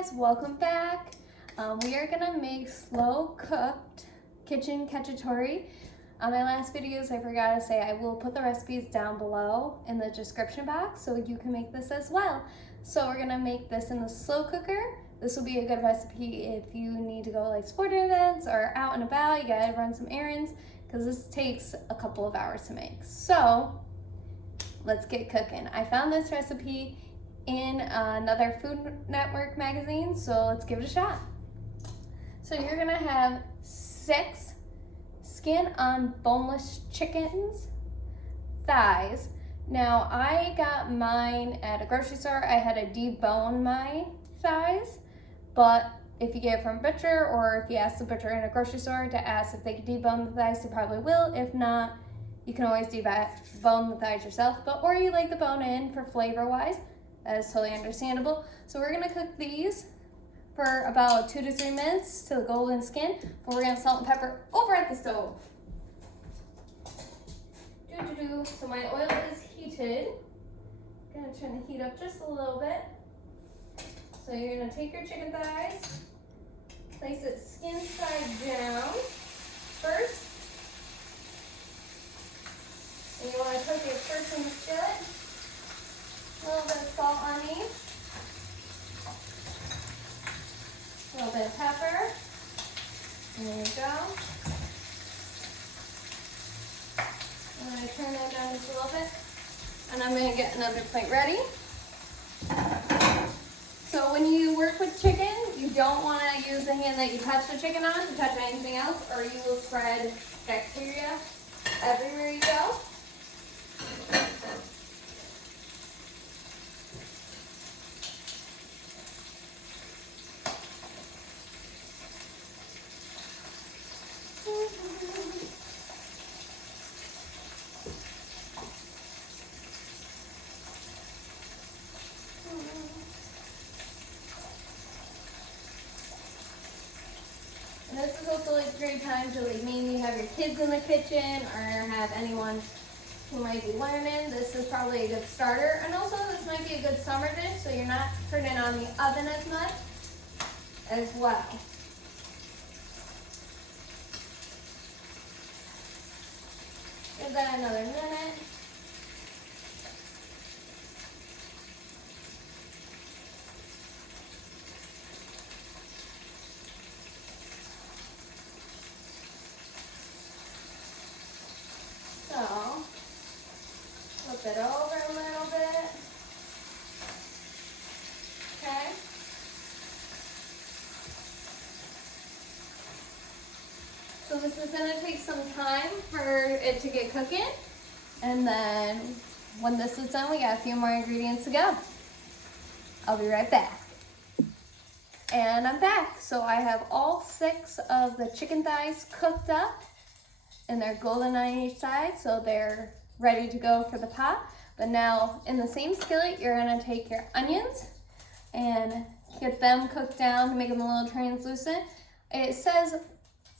guys, welcome back. We are gonna make slow cooked kitchen cacciatore. On my last videos, I forgot to say I will put the recipes down below in the description box so you can make this as well. So we're gonna make this in the slow cooker. This will be a good recipe if you need to go like sporting events or out and about, you gotta run some errands, because this takes a couple of hours to make. So let's get cooking. I found this recipe in another Food Network magazine, so let's give it a shot. So you're gonna have 6 skin on boneless chickens thighs. Now I got mine at a grocery store. I had to debone my thighs, but if you get it from a butcher, or if you ask the butcher in a grocery store to ask if they can debone the thighs, they probably will. If not, you can always debone the thighs yourself, or you like the bone in for flavor wise. That is totally understandable. So we're gonna cook these for about 2 to 3 minutes to the golden skin, but we're gonna salt and pepper over at the stove. So my oil is heated. I'm gonna turn the heat up just a little bit. So you're gonna take your chicken thighs, place it skin side down first. And you wanna cook it first in the skillet. A little bit of salt on each. A little bit of pepper. There you go. I'm going to turn that down just a little bit. And I'm going to get another plate ready. So when you work with chicken, you don't want to use the hand that you touch the chicken on to touch anything else, or you will spread bacteria everywhere you go. And this is also a great time to like maybe have your kids in the kitchen or have anyone who might be learning. This is probably a good starter. And also this might be a good summer dish, so you're not turning on the oven as much as well. Give that another minute. So, flip it over a little bit. Okay. So this is going to take some time for it to get cooking. And then when this is done, we got a few more ingredients to go. I'll be right back. And I'm back. So I have all 6 of the chicken thighs cooked up. And they're golden on each side, so they're ready to go for the pot. But now in the same skillet, you're gonna take your onions and get them cooked down to make them a little translucent. It says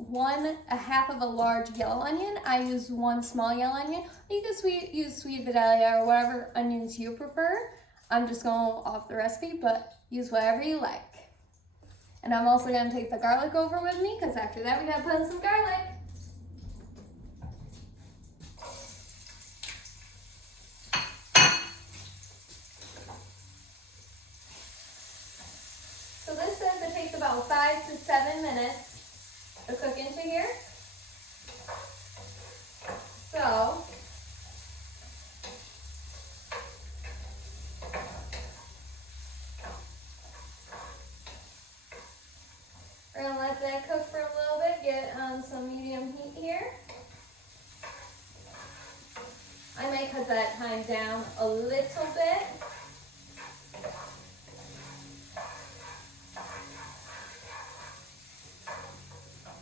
a half of a large yellow onion. I use 1 small yellow onion. You can use sweet Vidalia or whatever onions you prefer. I'm just going off the recipe, but use whatever you like. And I'm also gonna take the garlic over with me, because after that we gotta put in some garlic. So this says it takes about 5 to 7 minutes to cook into here. So we're gonna let that cook for a little bit, get on some medium heat here. I might cut that time down a little bit.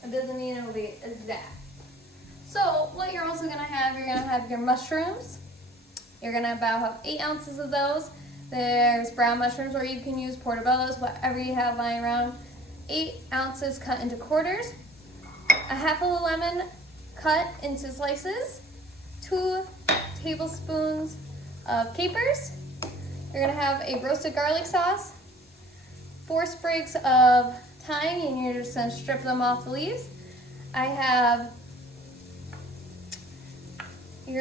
It doesn't mean it'll be exact. So what you're also gonna have, you're gonna have your mushrooms. You're gonna about have 8 ounces of those. There's brown mushrooms, or you can use portobellos, whatever you have lying around. 8 ounces cut into quarters. A half of a lemon cut into slices. 2 tablespoons of capers. You're gonna have a roasted garlic sauce. 4 sprigs of thyme, and you're just gonna strip them off the leaves. You're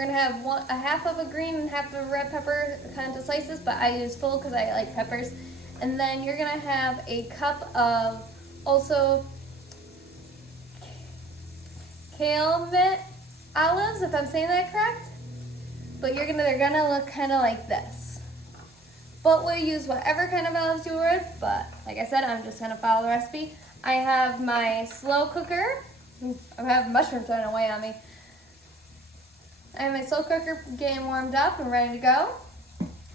gonna have a half of a green and half of a red pepper cut into slices, but I use full because I like peppers. And then you're gonna have a cup of also Kalamata olives, if I'm saying that correct. But they're gonna look kind of like this. But we'll use whatever kind of olives you would, but like I said, I'm just gonna follow the recipe. I have my slow cooker. I have mushrooms running away on me. I have my slow cooker getting warmed up and ready to go.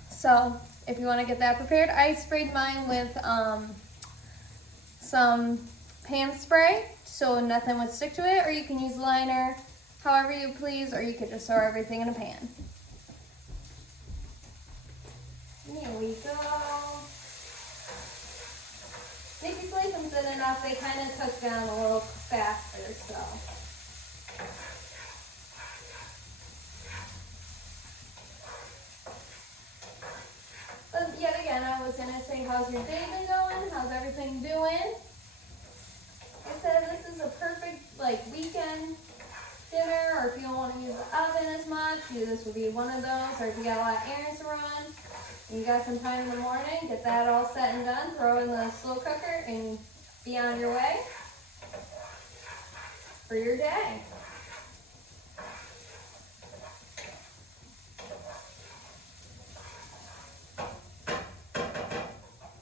So if you want to get that prepared, I sprayed mine with some pan spray so nothing would stick to it, or you can use liner, however you please, or you could just throw everything in a pan. Here we go. If you place them thin enough, they kind of cook down a little faster, so. But yet again, I was gonna say, how's your day been going? How's everything doing? Like I said, this is a perfect weekend dinner, or if you don't want to use the oven as much, this would be one of those, or if you got a lot of errands to run, and you got some time in the morning, get that all set and done, throw in the slow cooker, and be on your way for your day.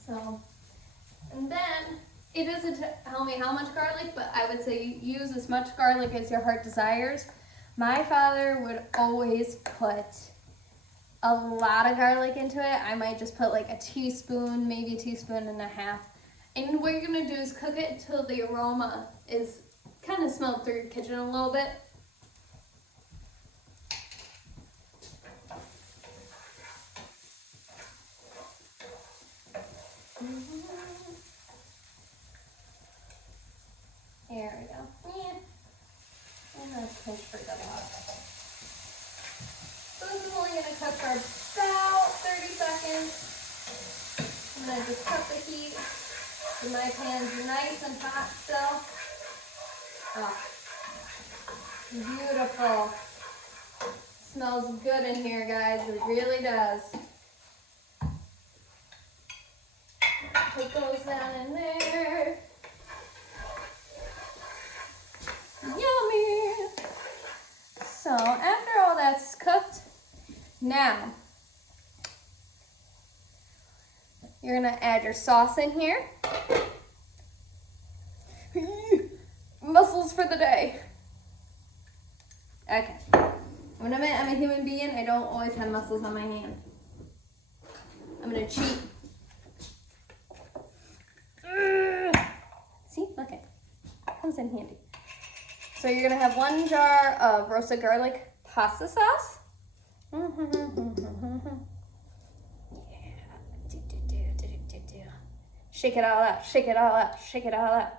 So, and then it doesn't tell me how much garlic, but I would say use as much garlic as your heart desires. My father would always put a lot of garlic into it. I might just put like a teaspoon, maybe a teaspoon and a half. And what you're gonna do is cook it until the aroma is kind of smelled through your kitchen a little bit. There we go. Yeah. And let's cook for about. So this is only going to cook for about 30 seconds. I'm going to just cut the heat. So my pan's nice and hot still. Oh, beautiful. Smells good in here, guys. It really does. Put those down in there. Yummy! So after all that's cooked, now you're gonna add your sauce in here. Muscles for the day. Okay. I'm a human being. I don't always have muscles on my hand. I'm gonna cheat. See, look it comes in handy. So you're gonna have 1 jar of roasted garlic pasta sauce. Yeah. Shake it all out, shake it all out, shake it all out.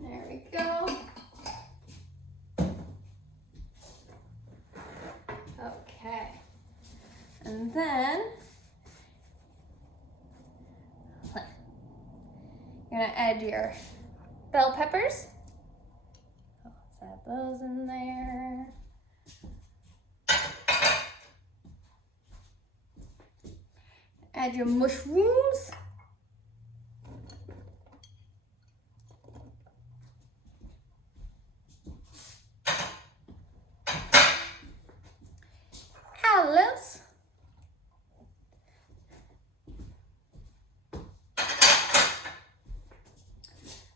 There we go. Okay. And then you're gonna add your bell peppers. Let's add those in there. Add your mushrooms. Olives.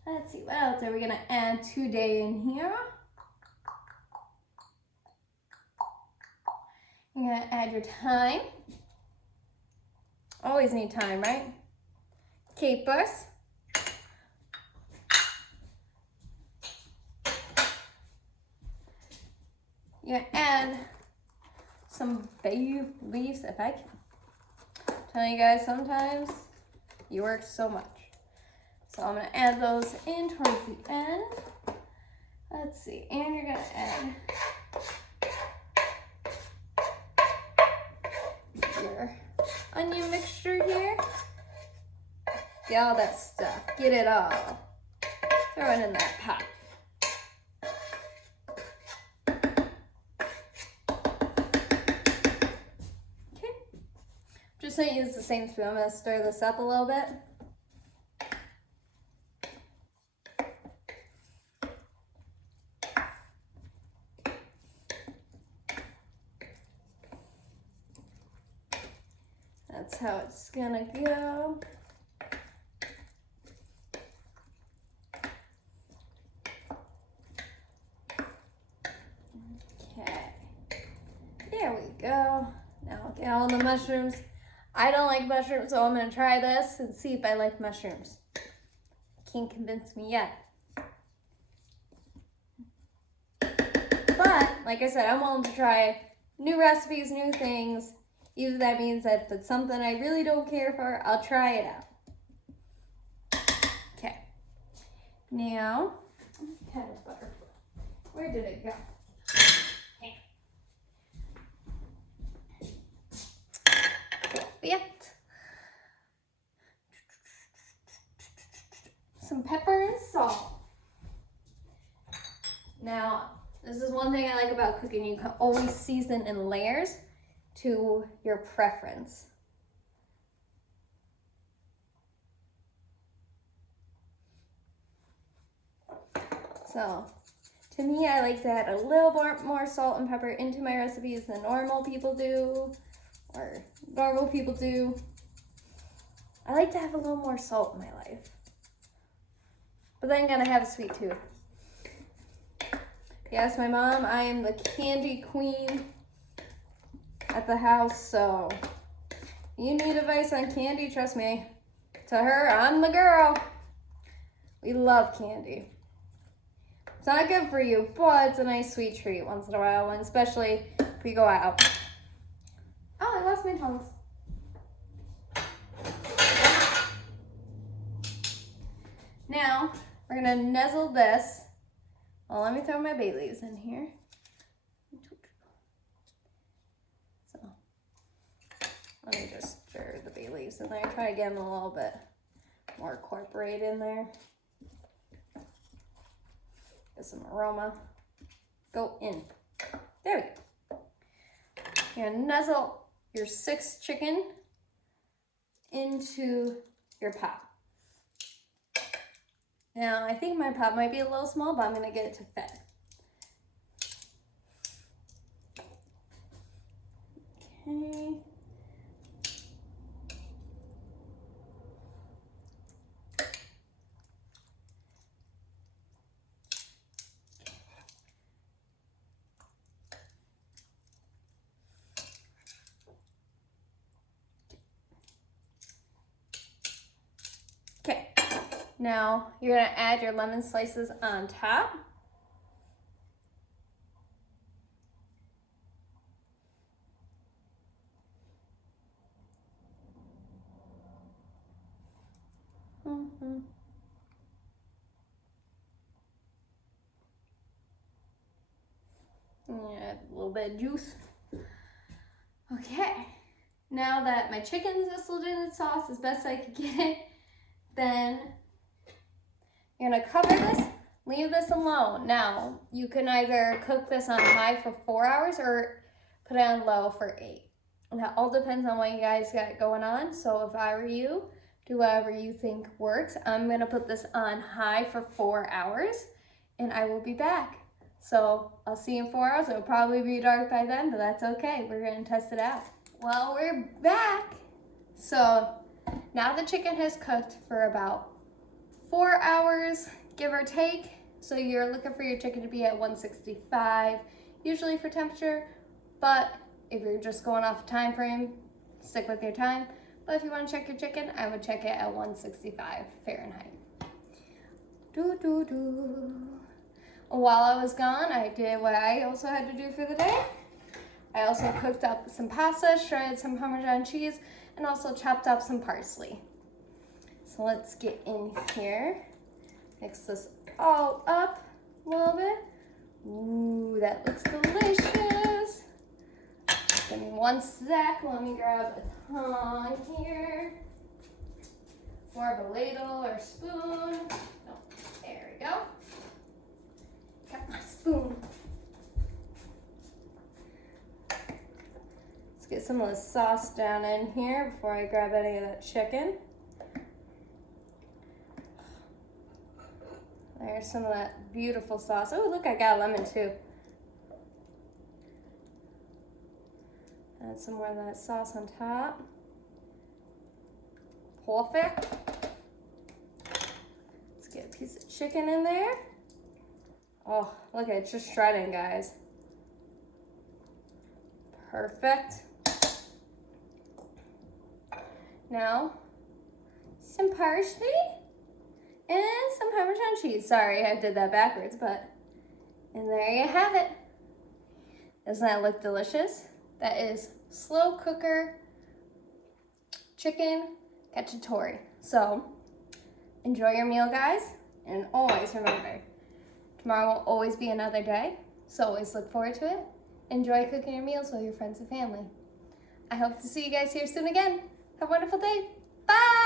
Let's see, what else are we gonna add today in here? You're gonna add your thyme. Always need thyme, right? Capers. You're gonna add some bay leaves, if I can. I'm telling you guys, sometimes you work so much. So I'm gonna add those in towards the end. Let's see, and you're gonna add Get all that stuff. Get it all. Throw it in that pot. Okay. Just gonna use the same spoon. I'm gonna stir this up a little bit. That's how it's gonna go. Okay, there we go. Now I'll get all the mushrooms. I don't like mushrooms, so I'm gonna try this and see if I like mushrooms. Can't convince me yet. But, like I said, I'm willing to try new recipes, new things. Even if that means that if it's something I really don't care for, I'll try it out. Okay. Now, kind of butter. Where did it go? Okay. Perfect. Some pepper and salt. Now, this is one thing I like about cooking. You can always season in layers to your preference. So, to me, I like to add a little more salt and pepper into my recipes than normal people do, or normal people do. I like to have a little more salt in my life. But then I'm gonna have a sweet tooth. Yes, my mom, I am the candy queen at the house, so you need advice on candy, trust me. To her, I'm the girl. We love candy. It's not good for you, but it's a nice sweet treat once in a while, and especially if we go out. Oh, I lost my tongs. Now, we're gonna nuzzle this. Well, let me throw my bay leaves in here. So, let me just stir the bay leaves in there. Try to get them a little bit more incorporate in there. Get some aroma. Go in. There we go. You're gonna nuzzle your 6 chicken into your pot. Now, I think my pot might be a little small, but I'm gonna get it to fit. Okay. Okay. Now, you're gonna add your lemon slices on top. Add a little bit of juice. Okay. Now that my chicken's nestled in its sauce as best I can get it, then you're gonna cover this, leave this alone. Now, you can either cook this on high for 4 hours or put it on low for 8. And that all depends on what you guys got going on. So if I were you, do whatever you think works. I'm gonna put this on high for 4 hours and I will be back. So I'll see you in 4 hours. It'll probably be dark by then, but that's okay. We're gonna test it out. Well, we're back. So now the chicken has cooked for about 4 hours, give or take. So you're looking for your chicken to be at 165, usually for temperature. But if you're just going off a time frame, stick with your time. But if you want to check your chicken, I would check it at 165 Fahrenheit. While I was gone, I did what I also had to do for the day. I also cooked up some pasta, shredded some Parmesan cheese, and also chopped up some parsley. So let's get in here. Mix this all up a little bit. Ooh, that looks delicious. Give me one sec. Let me grab a tongue here. more of a ladle or spoon. No, there we go. Got my spoon. Let's get some of the sauce down in here before I grab any of that chicken. There's some of that beautiful sauce. Oh, look, I got a lemon too. Add some more of that sauce on top. Perfect. Let's get a piece of chicken in there. Oh, look at it, just shredding, guys. Perfect. Now, some parsley and some Parmesan cheese. Sorry, I did that backwards, but, and there you have it. Doesn't that look delicious? That is slow cooker chicken cacciatore. So, enjoy your meal, guys, and always remember, tomorrow will always be another day, so always look forward to it. Enjoy cooking your meals with your friends and family. I hope to see you guys here soon again. Have a wonderful day. Bye!